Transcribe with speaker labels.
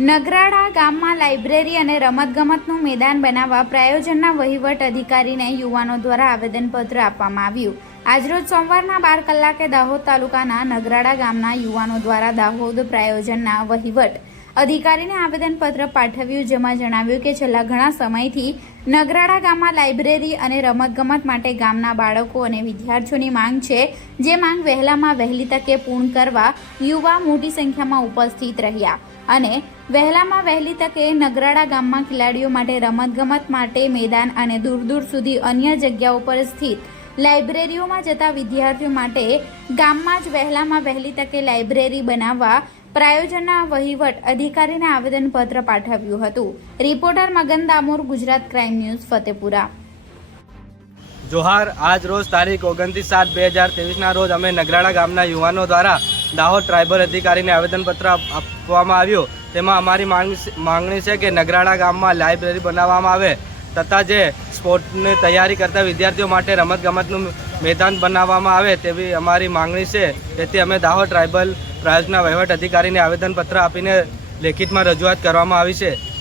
Speaker 1: નગરાડા ગામમાં લાઇબ્રેરી અને રમતગમતનું મેદાન બનાવવા પ્રાયોજનના વહીવટ અધિકારીને યુવાનો દ્વારા આવેદનપત્ર આપવામાં આવ્યું. આજરોજ સોમવારના બાર કલાકે દાહોદ તાલુકાના નગરાળા ગામના યુવાનો દ્વારા દાહોદ પ્રાયોજનના વહીવટ અધિકારીને આવેદનપત્ર પાઠવ્યું, જેમાં જણાવ્યું કે છેલ્લા ઘણા સમયથી નગરાળા ગામમાં લાઇબ્રેરી અને રમતગમત માટે ગામના બાળકો અને વિદ્યાર્થીઓની માંગ છે. જે માંગ વહેલામાં વહેલી તકે પૂર્ણ કરવા યુવા મોટી સંખ્યામાં ઉપસ્થિત રહ્યા. અને વહેલામાં વહેલી તકે નગરાડા ગામમાં ખેલાડીઓ માટે રમતગમત માટે મેદાન અને દૂર દૂર સુધી અન્ય જગ્યાઓ પર સ્થિત લાઇબ્રેરીઓમાં જતા વિદ્યાર્થીઓ માટે ગામમાં જ વહેલામાં વહેલી તકે લાઇબ્રેરી બનાવવા પ્રાયોજનના વહીવટ અધિકારીને આવેદનપત્ર પાઠવ્યું હતું. Reporter Magan Damor, Gujarat crime news, Fatepura.
Speaker 2: Johar, આજ રોજ તારીખ ઓગણત્રીસ સાત બે હજાર ત્રેવીસના રોજ અમે નગરાળા ગામના યુવાનો દ્વારા દાહોદ ટ્રાઇબલ અધિકારીને આવેદનપત્ર આપવામાં આવ્યું. તેમાં અમારી માંગ- માંગણી છે કે નગરાણા ગામમાં લાઇબ્રેરી બનાવવામાં આવે તથા જે સ્પોર્ટની તૈયારી કરતા વિદ્યાર્થીઓ માટે રમતગમતનું મેદાન બનાવવામાં આવે તેવી અમારી માંગણી છે. તેથી અમે દાહોદ ટ્રાઇબલ પ્રાયોજના વહીવટ અધિકારીને આવેદનપત્ર આપીને લેખિતમાં રજૂઆત કરવામાં આવી છે.